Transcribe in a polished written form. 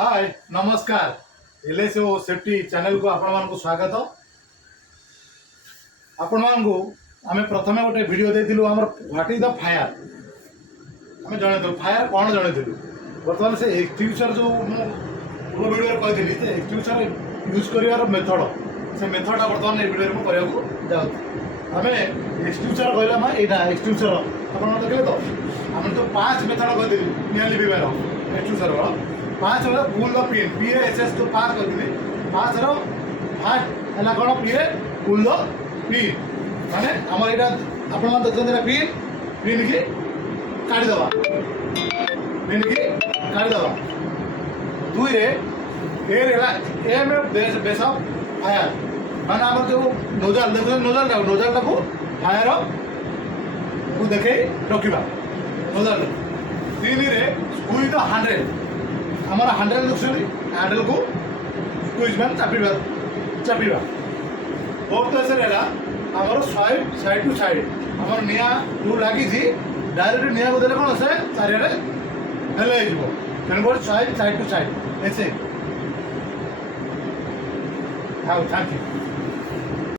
हाय नमस्कार एलएसओ safety channel को आपण मानक स्वागत। आपण मानक आमे प्रथमे गोटे वीडियो देथिलु हमर व्हाट इज द फायर आमे जणे फायर कोन जणे दिलु वर्तमान से एक्सटिंग्विशर जो पूर्व वीडियो रे कहथिली ते एक्सटिंग्विशर यूज करिवार मेथड से मेथड वर्तमान ए वीडियो रे करिया जाउ आमे एक्सटिंग्विशर कहला मा एटा एक्सटिंग्विशर आपण देखले तो आमे तो पांच मेथड कहथिली नियर लिबिबार एक्सटिंग्विशर वाला पांच वाला पुल द पिन पीएसएस तो पास करथिले पांच रो फास्ट हला कोन पीए पुल द पिन माने हमर एटा आपण मान देखते ना पिन पिन की काढी दवा पिन की काढी दवा दुई रे एयर हला ए में बेस ऑफ फायर माने हमर जो नोजल देखो नोजल को फायर को देखे रखिबा नोजल तीन रे स्क्वीज द हैंडल हमारा हैंडल देखछली हैंडल को स्क्वीज में चापिबा फोर्थ ऐसे रहला हमर साइड टू साइड हमर निया जो लागी जी डायरेक्ट निया को देले कोन से चारियारे हेले हिजबो तेन साइड टू साइड ऐसे हाउ थैंक यू।